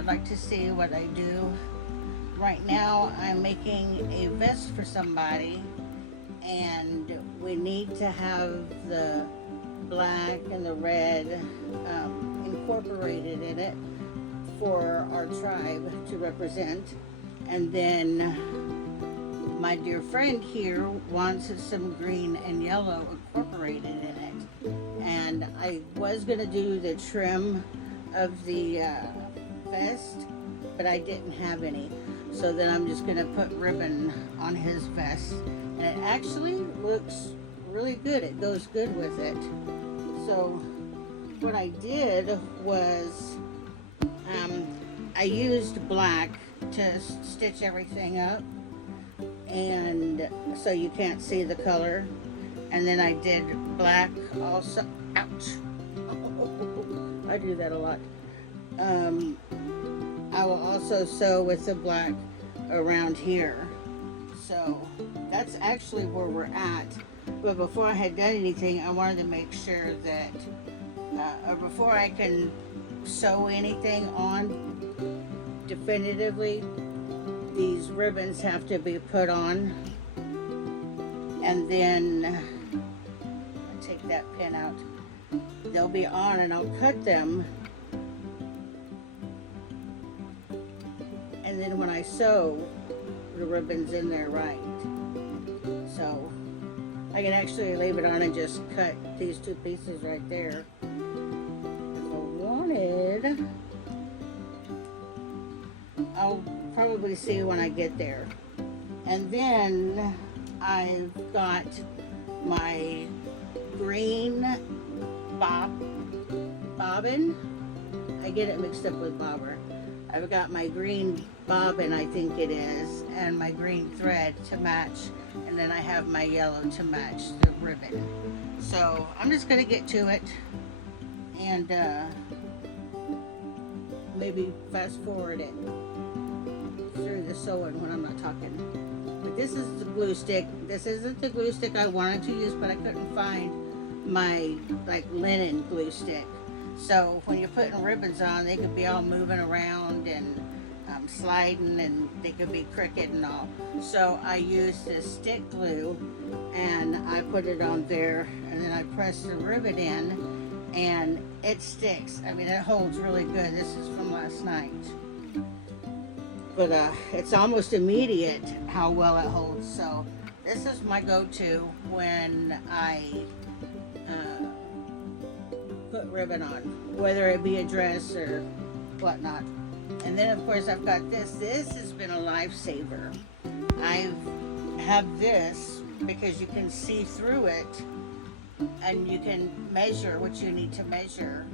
would like to see what I do. Right now, I'm making a vest for somebody, and we need to have the black and the red incorporated in it for our tribe to represent. And then my dear friend here wants some green and yellow incorporated in it. And I was going to do the trim of the vest, but I didn't have any. So then I'm just going to put ribbon on his vest. And it actually looks really good. It goes good with it. So what I did was I used black to stitch everything up, and so you can't see the color. And then I did black also. Ouch. I do that a lot. I will also sew with the black around here. So that's actually where we're at. But before I had done anything, I wanted to make sure that, or before I can sew anything on definitively, these ribbons have to be put on. And then I'll take that pin out. They'll be on, and I'll cut them. And then when I sew, the ribbon's in there right. So I can actually leave it on and just cut these two pieces right there if I wanted. I'll probably see when I get there. And then I've got my green bobbin. I get it mixed up with bobber. I've got my green bobbin, I think it is, and my green thread to match, and then I have my yellow to match the ribbon. So I'm just gonna get to it and maybe fast forward it through the sewing when I'm not talking. But this is the glue stick. This isn't the glue stick I wanted to use, but I couldn't find my like linen glue stick. So when you're putting ribbons on, they could be all moving around and sliding, and they could be crooked and all. So I used this stick glue, and I put it on there, and then I press the ribbon in, and it sticks. I mean, it holds really good. This is from last night. But it's almost immediate how well it holds. So this is my go-to when I put ribbon on, whether it be a dress or whatnot. And then of course I've got this. This has been a lifesaver. I have this because you can see through it, and you can measure what you need to measure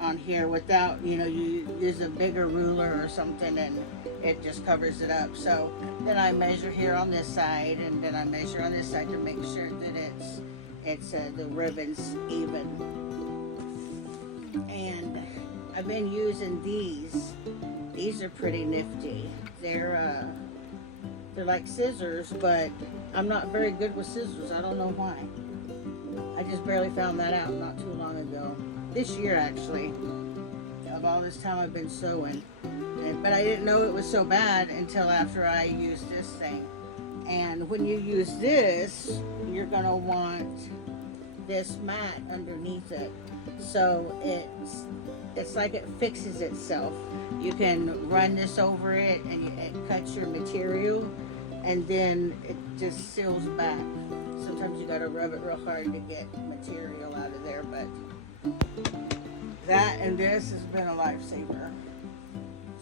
on here without, you use a bigger ruler or something and it just covers it up. So then I measure here on this side, and then I measure on this side to make sure that it's the ribbon's even. And I've been using these. These are pretty nifty. They're like scissors, but I'm not very good with scissors. I don't know why. I just barely found that out not too long ago. This year, actually, of all this time I've been sewing. But I didn't know it was so bad until after I used this thing. And when you use this, you're gonna want this mat underneath it. So it's like it fixes itself. You can run this over it, and it cuts your material, and then it just seals back. Sometimes you gotta rub it real hard to get material out of there, but that and this has been a lifesaver.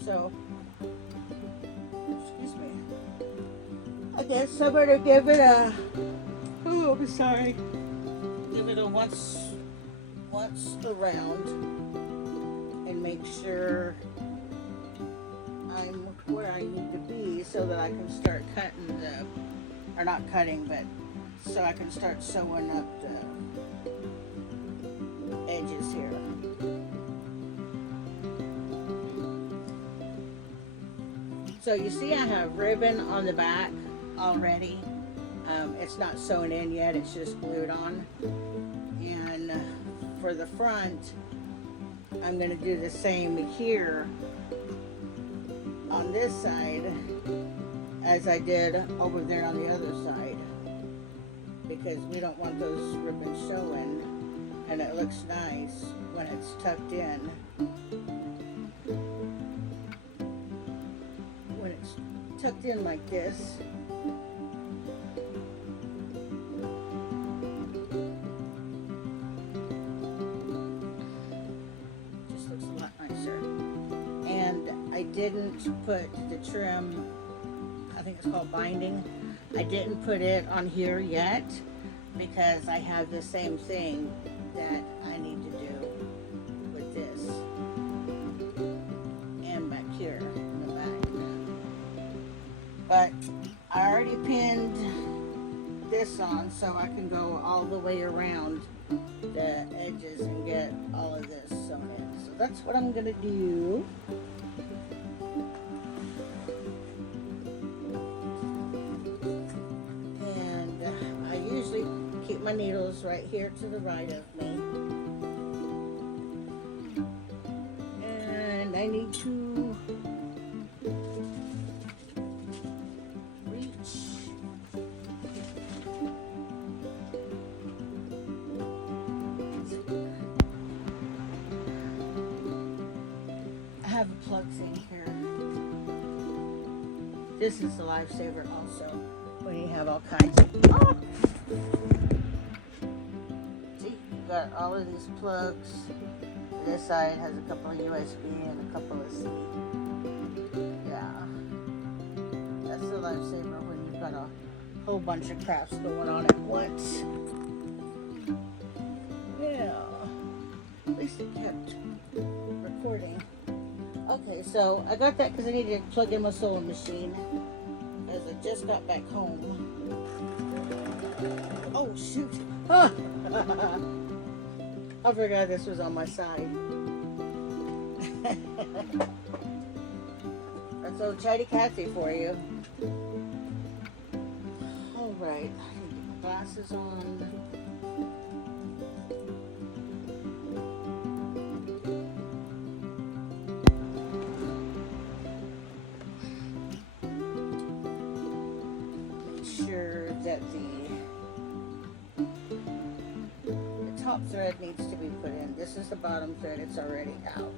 So, excuse me. I guess I'm gonna give it a, I'm sorry. Give it a once around and make sure I'm where I need to be so that I can start cutting or not cutting, but so I can start sewing up the edges here. So you see I have ribbon on the back already. It's not sewn in yet, it's just glued on. And for the front, I'm going to do the same here, on this side as I did over there on the other side, because we don't want those ribbons showing, and it looks nice when it's tucked in. When it's tucked in like this, just looks a lot nicer. And I didn't put the trim, I think it's called binding, I didn't put it on here yet because I have the same thing that I need to do with this and back here in the back. But I already pinned this on so I can go all the way around the edges and get all of this sewn in. So that's what I'm gonna do. Keep my needles right here to the right of me, and I need to reach I have a plug thing here. This is a lifesaver also when you have all kinds of got all of these plugs. This side has a couple of USB and a couple of C. Yeah, that's the lifesaver when you've got a whole bunch of crafts going on at once. Yeah, at least it kept recording. Okay, so I got that because I needed to plug in my sewing machine as I just got back home. Oh shoot! Huh. I forgot this was on my side. That's old Chatty Cathy for you. Alright, I need to get my glasses on. Make sure that the top thread needs to be put in. This is the bottom thread, it's already out.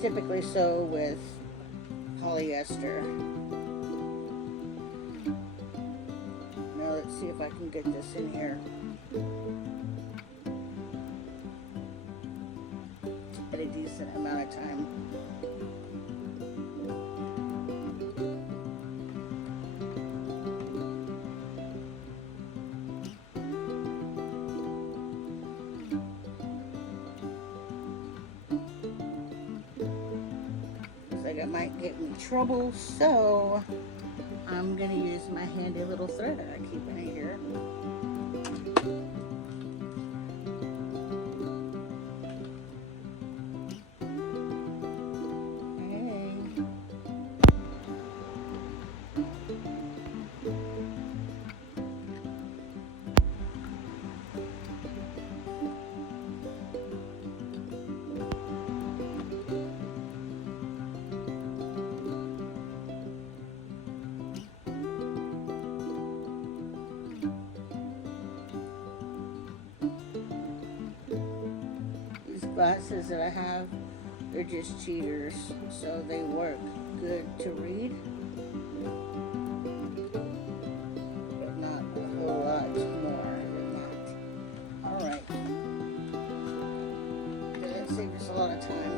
Typically sew with polyester. Now let's see if I can get this in here at a decent amount of time. It might get me trouble, so I'm gonna use my handy little thread that I keep in here. Glasses that I have, they're just cheaters, so they work good to read, but not a whole lot more than that. Alright, that saved us a lot of time.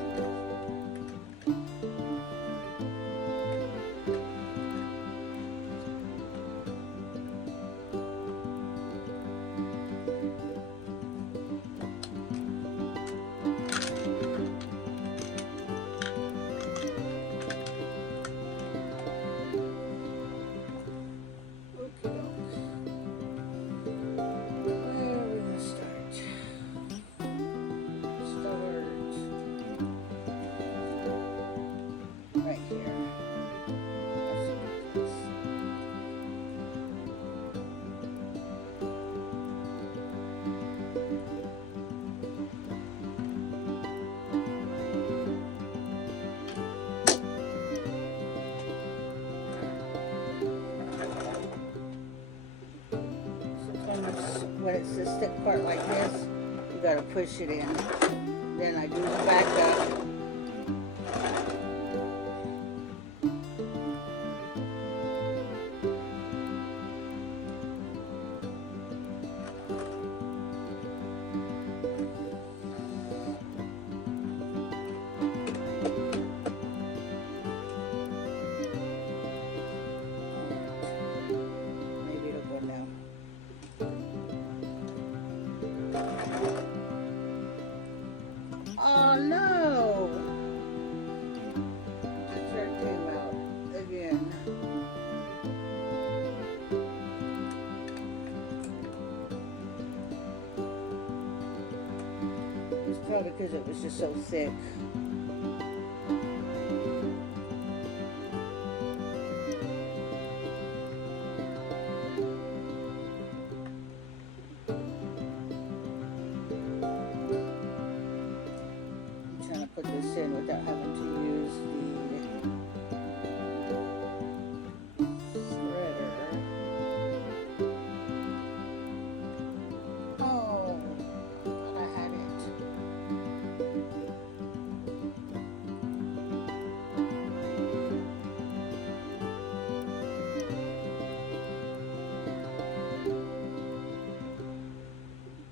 it's the stick part like this, you gotta push it in. Then I do the back up. Maybe it'll go now. Oh no! The thread came out again. It's probably because it was just so thick. Put this in without having to use the threader. Oh, I thought I had it.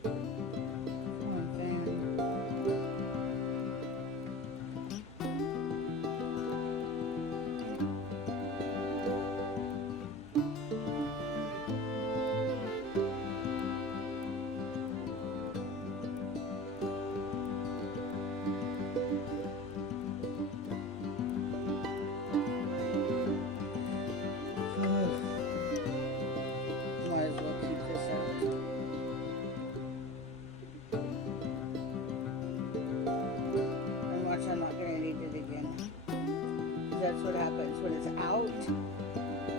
Come on, fan. Might as well keep this out. And watch, I'm not gonna need it again. 'Cause that's what happens when it's out.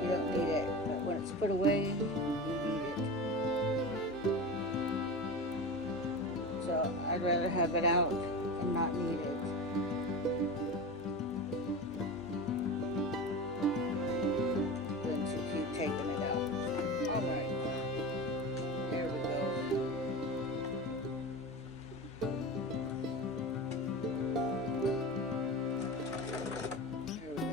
You don't need it, but when it's put away, you need it. So I'd rather have it out and not need it. Than to keep taking it out. Alright. There we go. There we go.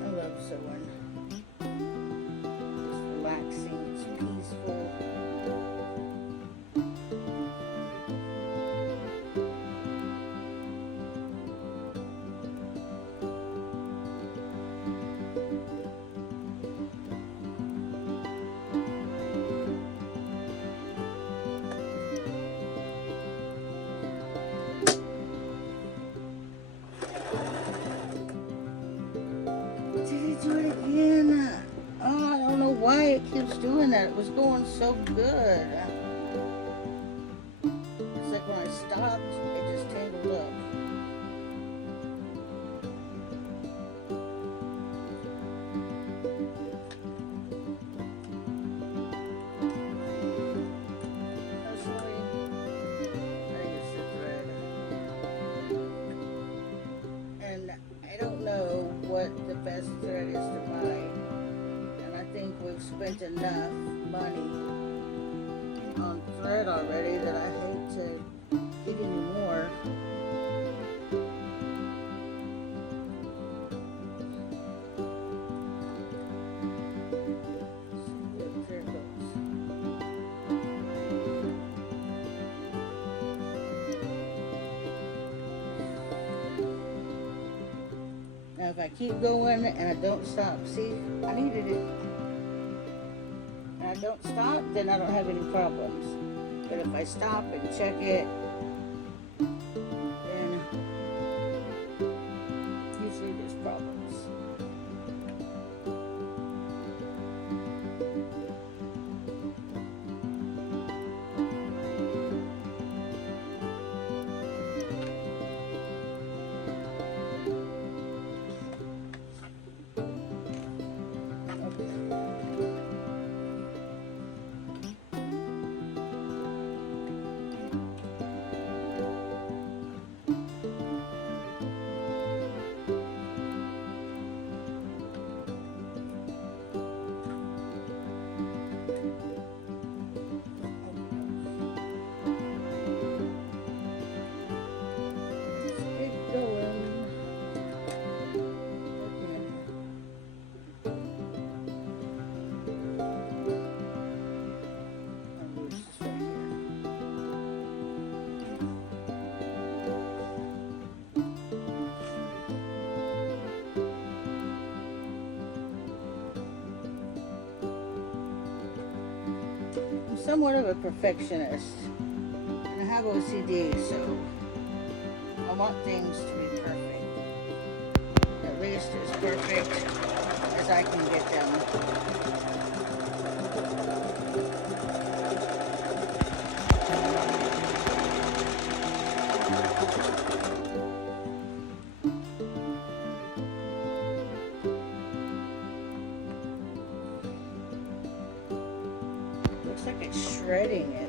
I love sewing. It's relaxing, it's peaceful. Did he do it again? Oh, I don't know why it keeps doing that. It was going so good. It's like when I stopped, it just tangled up. Oh, sorry. I think it's the thread. And I don't know what the best thread is to buy. And I think we've spent enough money on thread already that I hate to get any more. There it goes. Now if I keep going and I don't stop, see, I needed it. And I don't stop, then I don't have any problems. But if I stop and check it, then usually there's problems. somewhat of a perfectionist, and I have OCD, so I want things to be perfect. At least as perfect as I can get them. Looks like it's shredding it.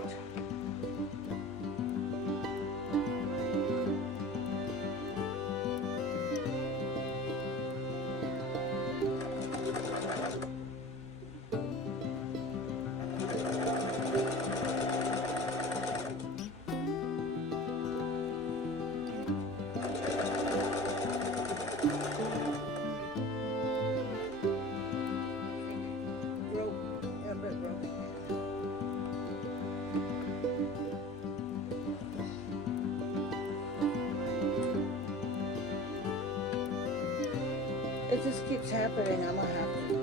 It just keeps happening. I'm gonna have to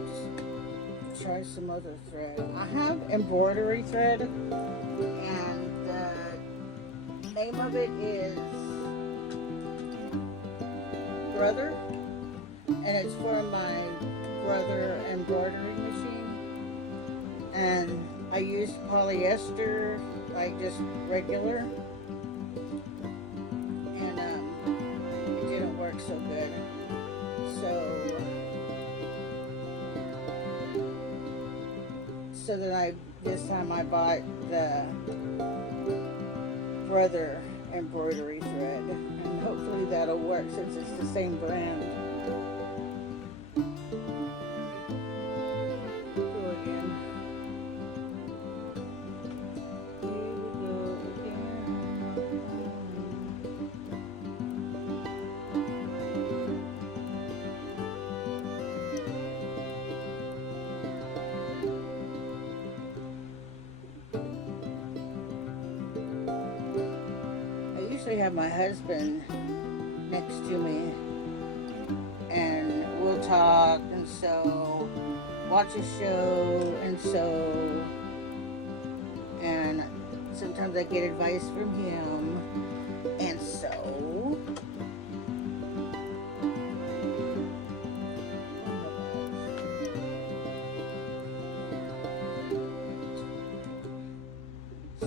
try some other thread. I have embroidery thread, and the name of it is Brother, and it's for my Brother embroidery machine. And I used polyester, like just regular, and it didn't work so good. So then this time I bought the Brother embroidery thread, and hopefully that'll work since it's the same brand. Go again. Here we go again. I have my husband next to me, and we'll talk and sew, watch a show and sew, and sometimes I get advice from him and sew.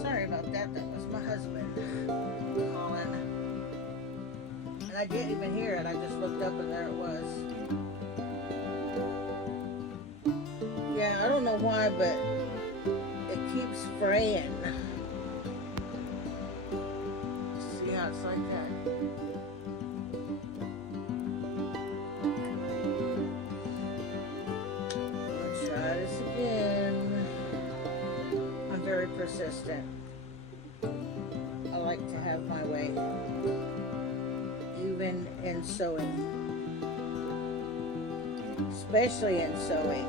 Sorry about that, that was my husband calling. And I didn't even hear it, I just looked up and there it was. Yeah, I don't know why, but it keeps fraying. See how it's like that? Let's try this again. I'm very persistent. I like to have my way, even in sewing, especially in sewing.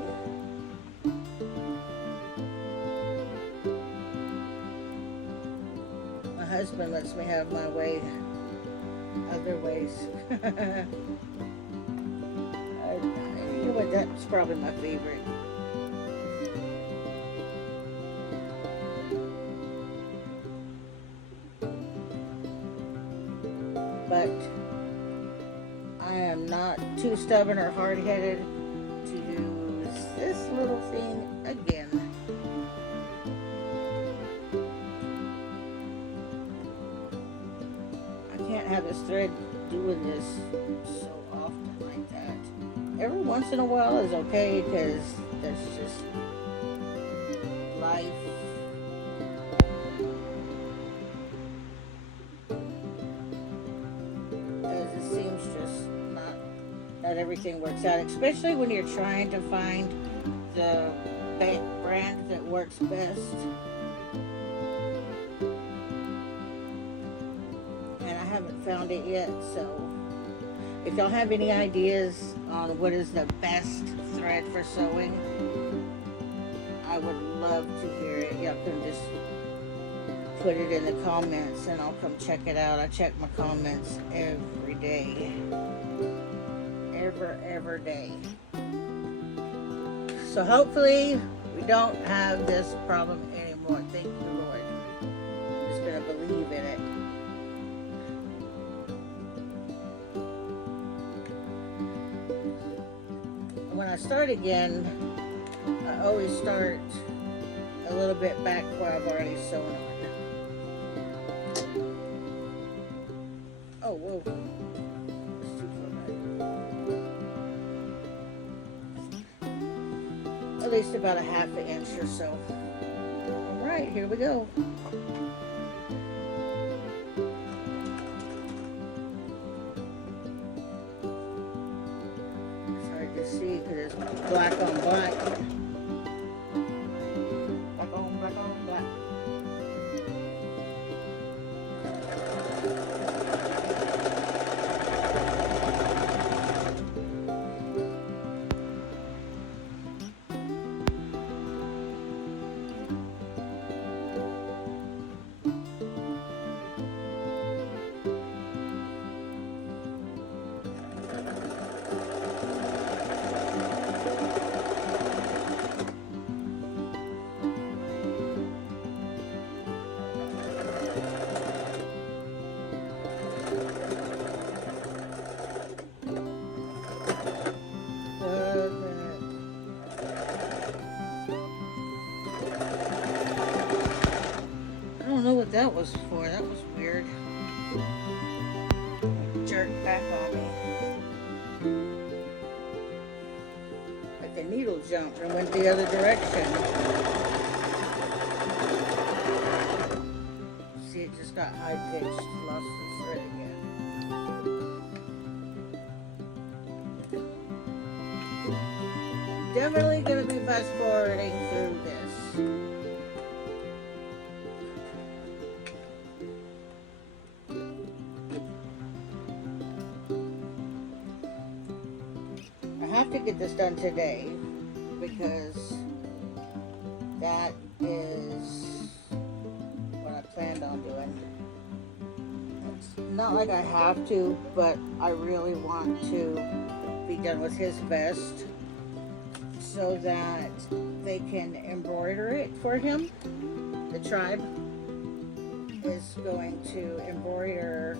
My husband lets me have my way other ways. You know what, that's probably my favorite. But I am not too stubborn or hard-headed to use this little thing again. I can't have this thread doing this so often like that. Every once in a while is okay because that's just life. Not everything works out, especially when you're trying to find the brand that works best. And I haven't found it yet, so if y'all have any ideas on what is the best thread for sewing, I would love to hear it. Y'all can just put it in the comments and I'll come check it out. I check my comments every day. Every day. So hopefully we don't have this problem anymore. for it. Thank you, Lord. I'm just going to believe in it. When I start again, I always start a little bit back where I've already sewn on. Oh, whoa. That's too far back. At least about a half an inch or so. All right, here we go. It's hard to see because it's black on black. Black on black on black. I don't know what that was for. That was weird. Jerked back on me. Like the needle jumped and went the other direction. See, it just got high pitched. Lost the thread again. Definitely gonna be fast forwarding through this. I have to get this done today because that is what I planned on doing. It's not like I have to, but I really want to be done with his vest so that they can embroider it for him. The tribe is going to embroider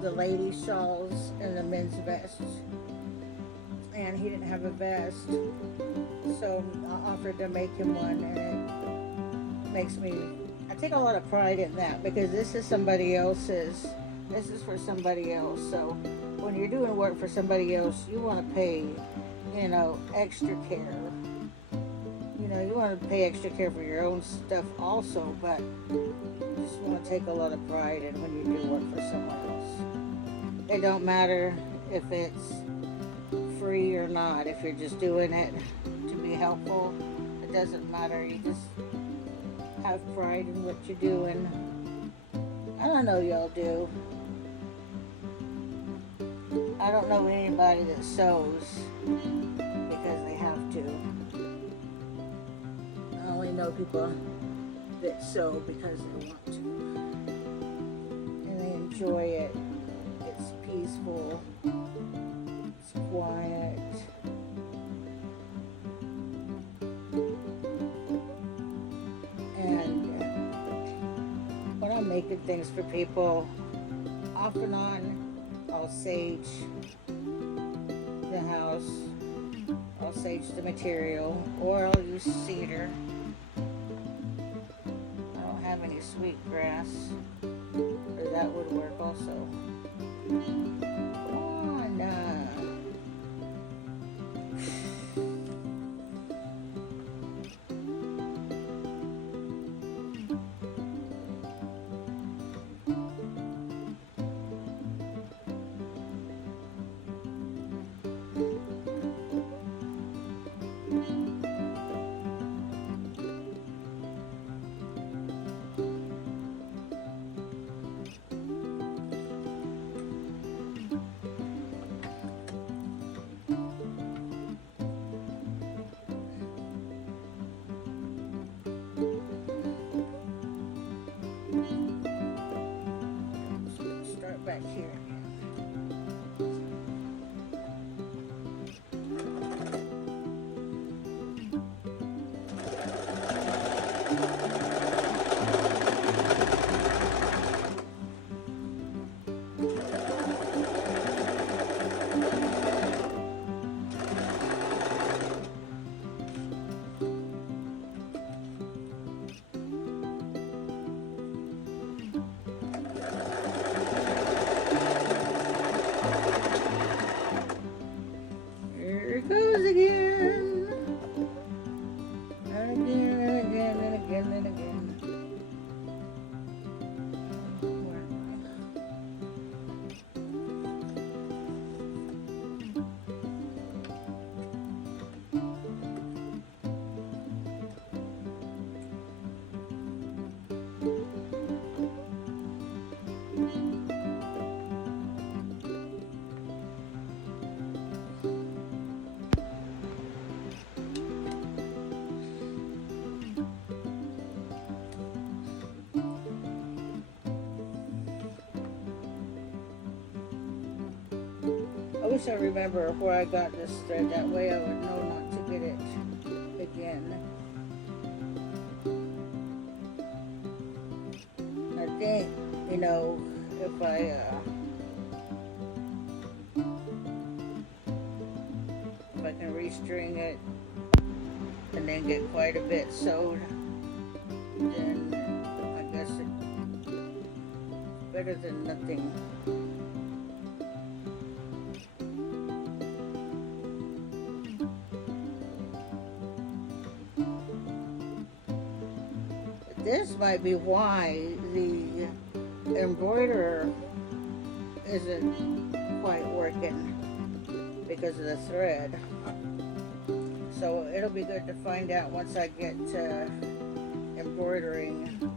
the lady shawls and the men's vests. And he didn't have a vest, so I offered to make him one, and it makes me, I take a lot of pride in that because this is somebody else's, this is for somebody else. So when you're doing work for somebody else, you want to pay, extra care. You want to pay extra care for your own stuff also, but you just want to take a lot of pride in when you do work for someone else. It don't matter if it's free or not. If you're just doing it to be helpful, it doesn't matter. You just have pride in what you're doing. I don't know, y'all do. I don't know anybody that sews because they have to. I only know people that sew because they want to. And they enjoy it. It's peaceful. Quiet. And when I'm making things for people, off and on, I'll sage the house, I'll sage the material, or I'll use cedar. I don't have any sweet grass, but that would work also. Oh, no. Back here. wish I remember where I got this thread. That way I would know not to get it again. I think, you know, if I can restring it and then get quite a bit sewed, then I guess it's better than nothing. This might be why the embroiderer isn't quite working, because of the thread. So it'll be good to find out once I get to embroidering.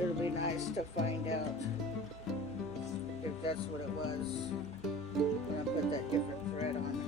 It'll be nice to find out if that's what it was when I put that different thread on.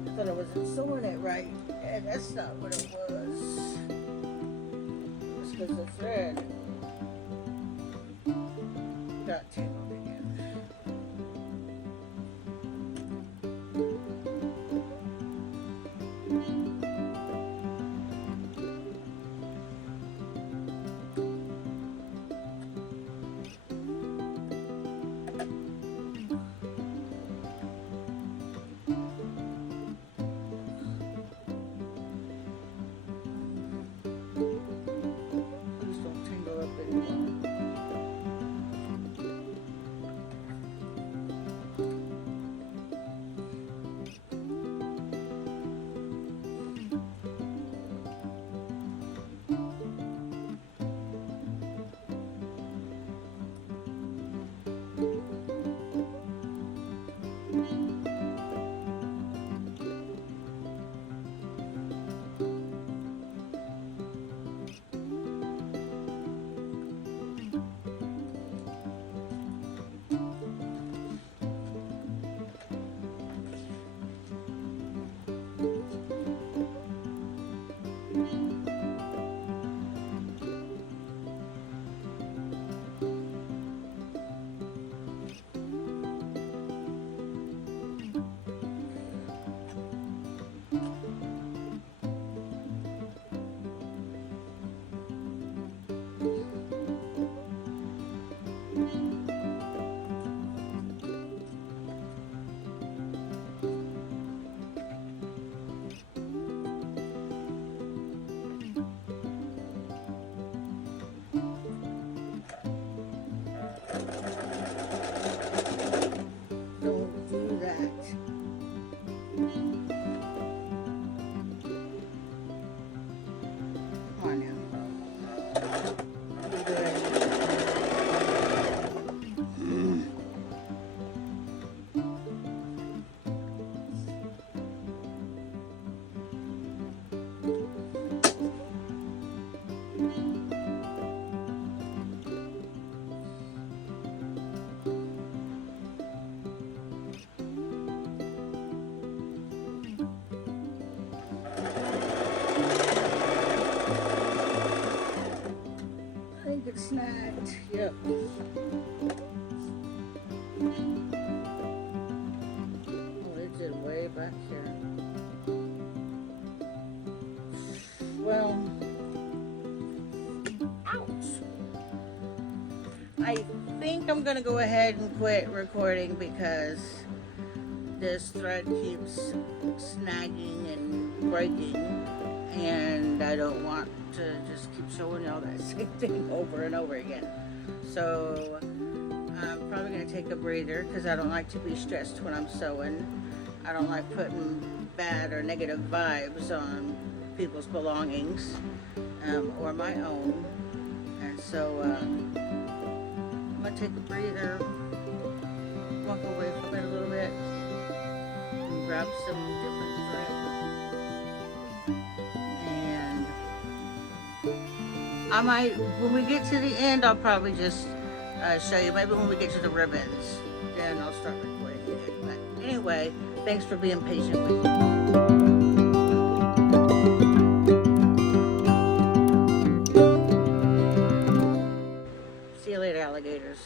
I thought I wasn't sewing it right, and that's not what it was. It was because the thread got tangled again. Please don't tangle up anymore. snagged. Yep. Oh, it's in way back here. Well, ouch. I think I'm gonna go ahead and quit recording because this thread keeps snagging and breaking, and I don't want to just keep showing y'all that same thing over and over again. So I'm probably going to take a breather because I don't like to be stressed when I'm sewing. I don't like putting bad or negative vibes on people's belongings or my own. And so I'm going to take a breather, walk away from it a little bit, and grab some different thread. And I might, when we get to the end, I'll probably just show you. Maybe when we get to the ribbons, then I'll start recording it. But anyway, thanks for being patient with me. See you later, alligators.